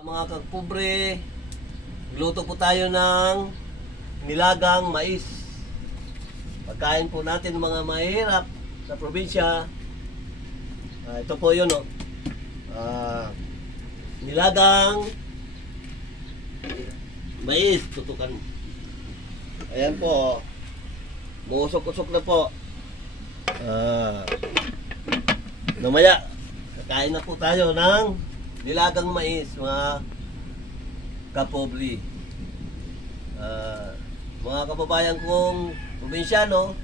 Mga kagpobre, gluto po tayo ng nilagang mais. Pagkain po natin ng mga mahirap sa probinsya. Ito po yun, oh. Nilagang mais, tutukan. Ayan po, oh. Muusok-usok na po. Namaya, kakain na po tayo ng nilagang mais, mga kapobri. Mga kababayan kong probinsyano,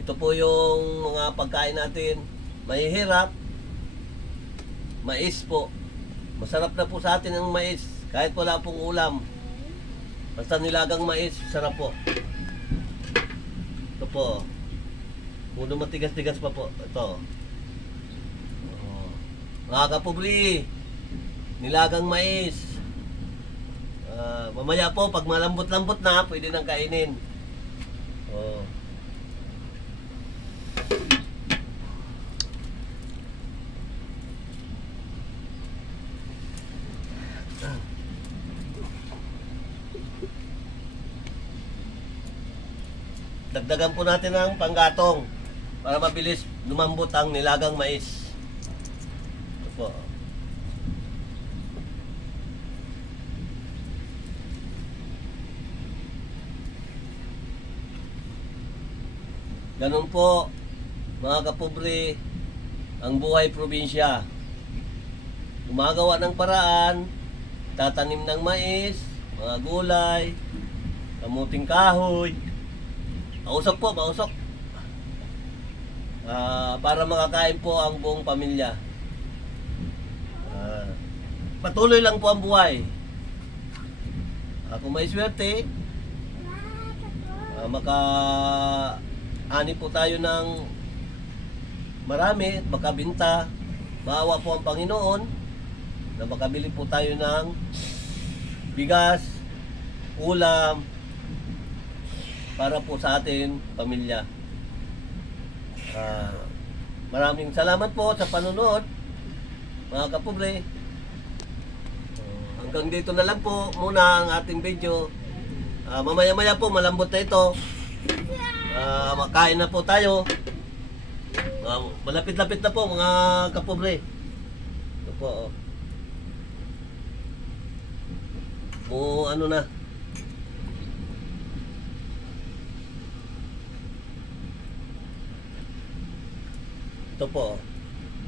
ito po yung mga pagkain natin. Mahihirap, mais po. Masarap na po sa atin ang mais, kahit wala pong ulam. Basta nilagang mais, sarap po. Ito po. Puno matigas-tigas pa po. Ito. Mga kapobri, nilagang mais. Mamaya po, pag malambot-lambot na, pwede nang kainin. Dagdagan po natin ng panggatong para mabilis lumambot ang nilagang mais. Po. Ganun po, mga kapobre, ang buhay probinsya. Gumagawa ng paraan, tatanim ng mais, mga gulay, kamuting kahoy. Mausok po, mausok. Para makakain po ang buong pamilya. Patuloy lang po ang buhay. Kung may swerte, maka-ani po tayo ng marami, makabinta, maawa po ang Panginoon na makabili po tayo ng bigas, ulam, para po sa ating pamilya. Maraming salamat po sa panonood, mga kapobre. Hanggang dito na lang po muna ang ating video. Mamaya-maya po, malambot na ito. Makain na po tayo. Malapit-lapit na po, mga kapobre. Ito po, ano na. Ito po,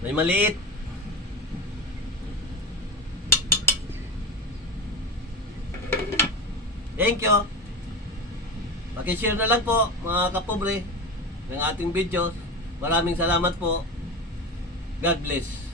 may maliit. Thank you. Paki-share na lang po, mga kapobre, ng ating videos. Maraming salamat po. God bless.